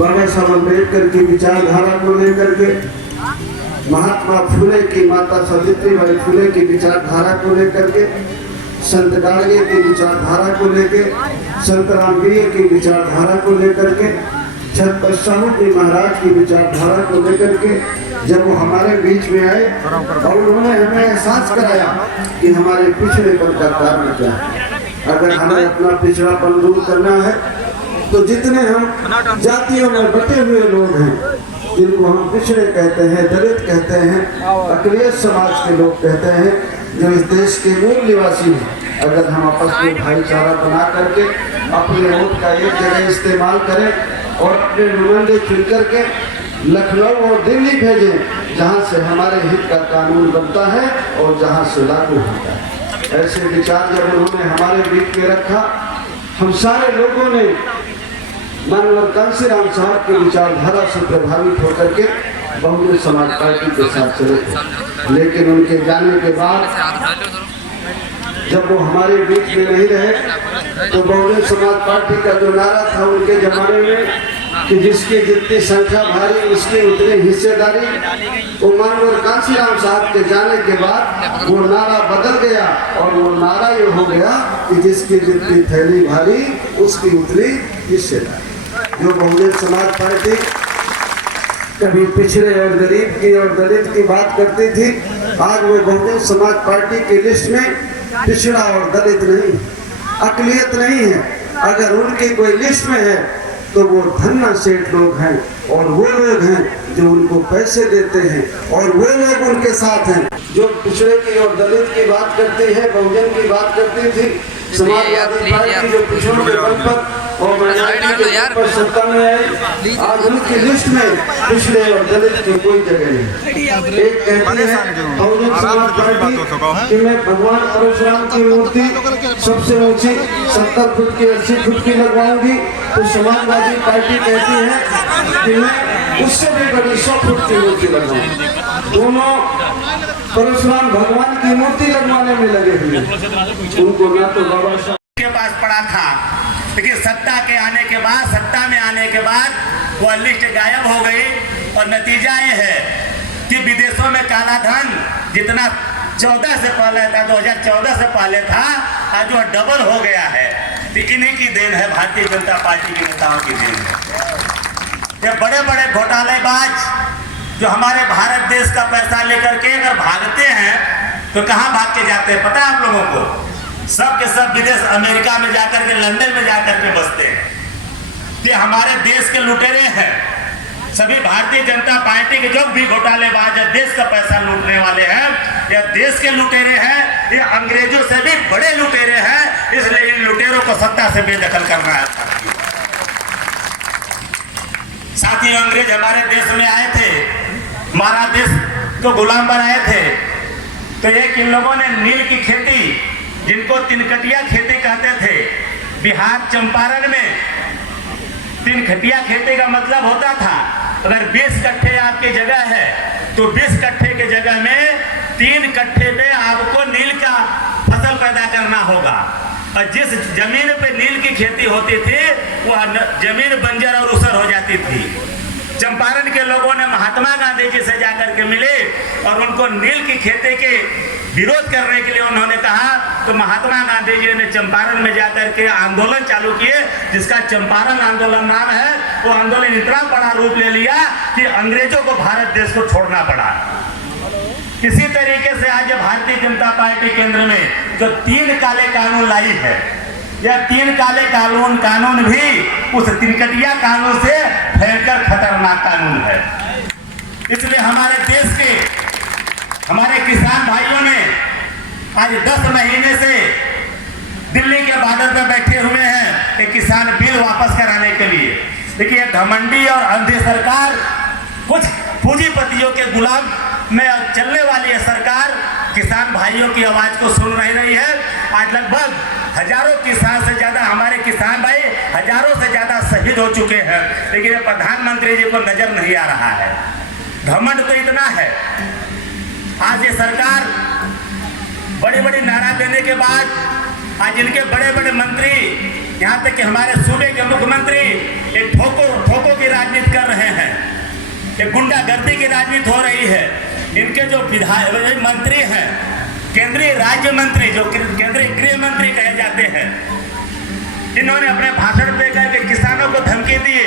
बाबा साहब अम्बेडकर की विचारधारा को लेकर के, महात्मा फुले की, माता सावित्रीबाई फुले की विचारधारा को लेकर के, संत गाड़गे की विचारधारा को लेकर, संत रामवीर की विचारधारा को लेकर के, छत्रपति साहू जी महाराज की विचारधारा को लेकर के जब वो हमारे बीच में आए और उन्होंने हमें एहसास कराया कि हमारे पिछड़ेपन का कारण क्या है। अगर हमें अपना पिछड़ापन दूर करना है तो जितने हम जातियों में बटे हुए लोग हैं, जिनको हम पिछड़े कहते हैं, दलित कहते हैं, अकलियत समाज के लोग कहते हैं, जो इस देश के मूल निवासी हैं, अगर हम आपस में भाईचारा बना करके अपने वोट का एक जगह इस्तेमाल करें और अपने नुमाइंदे चुन करके लखनऊ और दिल्ली भेजें, जहां से हमारे हित का कानून बनता है और जहां से लागू होता है। ऐसे विचार जब उन्होंने हमारे बीच में रखा, हम सारे लोगों ने माननीय कांशीराम साहब के विचारधारा से प्रभावित होकर के बहुजन समाज पार्टी के साथ चले। लेकिन उनके जाने के बाद जब वो हमारे बीच में नहीं रहे तो बहुजन समाज पार्टी का जो नारा था उनके जमाने में कि जिसकी जितनी संख्या भारी उसकी उतनी हिस्सेदारी, वो माननीय कांशीराम साहब के जाने के बाद वो नारा बदल गया और वो नारा ये हो गया कि जिसकी जितनी थैली भारी उसकी उतनी हिस्सेदारी। जो बहुजन समाज पार्टी कभी पिछड़े और गरीब की और दलित की बात करती थी, आज वो बहुजन समाज पार्टी की लिस्ट में पिछड़ा और दलित नहीं, अकलियत नहीं है। अगर उनकी कोई लिस्ट में है तो वो धन्ना सेठ लोग हैं और वो लोग हैं जो उनको पैसे देते हैं और वो लोग उनके साथ हैं। जो पिछड़े की और दलित की बात करती है, बहुजन की बात करती थी, समाजवादी पार्टी जो पिछड़ों के बल पर और माइनॉरिटी के बल पर सत्ता में आई, आज उनकी लिस्ट में पिछड़े और दलित की कोई जगह नहीं। एक कहती है बहुजन समाज पार्टी कि मैं भगवान परशुराम की मूर्ति सबसे ऊंची 70 फुट की 80 फुट की लगवाऊंगी, तो समाजवादी पार्टी कहती है कि मैं उससे भी बड़ी 100 फुट की मूर्ति लगवाऊंगी। दोनों परशुराम भगवान की मूर्ति लगवाने में लगे हुए। उनको ना तो बाबा साहब के पास पड़ा था, लेकिन सत्ता के आने के बाद, सत्ता में आने के बाद वो लिस्ट गायब हो गई और नतीजा ये है कि विदेशों में काला धन जितना 14 से पहले था, 2014 से पहले था, आज वो डबल हो गया है। तो इन्हीं की देन है, भारतीय जनता पार्टी के नेताओं की देन है। ये बड़े बड़े घोटालेबाज जो हमारे भारत देश का पैसा लेकर के अगर भागते हैं तो कहाँ भाग के जाते हैं पता है आप लोगों को? सब के सब विदेश, अमेरिका में जाकर के, लंदन में जाकर के बसते हैं। ये हमारे देश के लुटेरे हैं। सभी भारतीय जनता पार्टी के जो भी घोटालेबाज है, देश का पैसा लूटने वाले हैं, या देश के लुटेरे हैं, ये अंग्रेजों से भी बड़े लुटेरे हैं। इसलिए इन लुटेरों को सत्ता से बेदखल करना है। साथी अंग्रेज हमारे देश में आए थे, हमारा देश को गुलाम बनाए थे, तो एक इन लोगों ने नील की खेती, जिनको तिनकटिया खेती कहते थे, बिहार चंपारण में तिनकटिया खेती का मतलब होता था अगर 20 कट्ठे आपकी जगह है तो 20 कट्ठे के जगह में 3 कट्ठे में आपको नील का फसल पैदा करना होगा। और जिस जमीन पे नील की खेती होती थी वह जमीन बंजर और ऊसर हो जाती थी। चंपारण के लोगों ने महात्मा गांधी जी से जाकर के मिले और उनको नील की खेती के विरोध करने के लिए उन्होंने कहा, तो महात्मा गांधी जी ने चंपारण में जाकर के आंदोलन चालू किए, जिसका चंपारण आंदोलन नाम है। वो आंदोलन इतना बड़ा रूप ले लिया कि अंग्रेजों को भारत देश को छोड़ना पड़ा। इसी तरीके से आज भारतीय जनता पार्टी केंद्र में जो 3 काले कानून लाई है, यह 3 काले कानून भी उस तिनकटिया कानून से भयंकर खतरनाक कानून है। इसलिए हमारे देश के हमारे किसान भाइयों ने आज 10 महीने से दिल्ली के बॉर्डर पर बैठे हुए हैं एक किसान बिल वापस कराने के लिए। देखिए, घमंडी और अंधी सरकार, कुछ पूंजीपतियों के गुलाम में चलने वाली है सरकार, किसान भाइयों की आवाज को सुन नहीं रही है। आज लगभग हजारों किसान से ज्यादा हमारे किसान भाई हजारों से ज्यादा शहीद हो चुके हैं, लेकिन प्रधानमंत्री जी को नजर नहीं आ रहा है। घमंड तो इतना है। आज ये सरकार बड़ी बड़ी नारा देने के बाद आज इनके बड़े बड़े मंत्री, यहाँ तक कि हमारे सूबे के मुख्यमंत्री एक ठोको की राजनीति कर रहे हैं, एक गुंडागर्दी की राजनीति हो रही है। इनके जो विधायक मंत्री हैं, केंद्रीय राज्य मंत्री, जो केंद्रीय गृह मंत्री कहे जाते हैं, इन्होंने अपने भाषण दे करके किसानों को धमकी दिए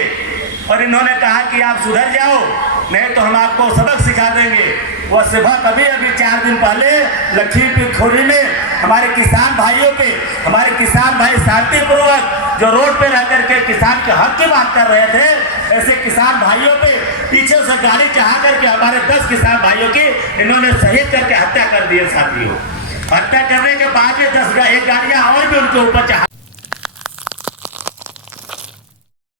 और इन्होंने कहा कि आप सुधर जाओ, नहीं तो हम आपको सबक सिखा देंगे। वह सबक अभी 4 दिन पहले लखीमपुर खीरी में हमारे किसान भाइयों पे, हमारे किसान भाई शांतिपूर्वक जो रोड पे रह करके किसान के हक की बात कर रहे थे, ऐसे किसान भाइयों पे पीछे से गाड़ी चढ़ा करके हमारे 10 किसान भाइयों की इन्होंने शहीद करके हत्या कर दी। साथियों, हत्या करने के बाद भी 10 गाड़ियां और भी उनके ऊपर चढ़ा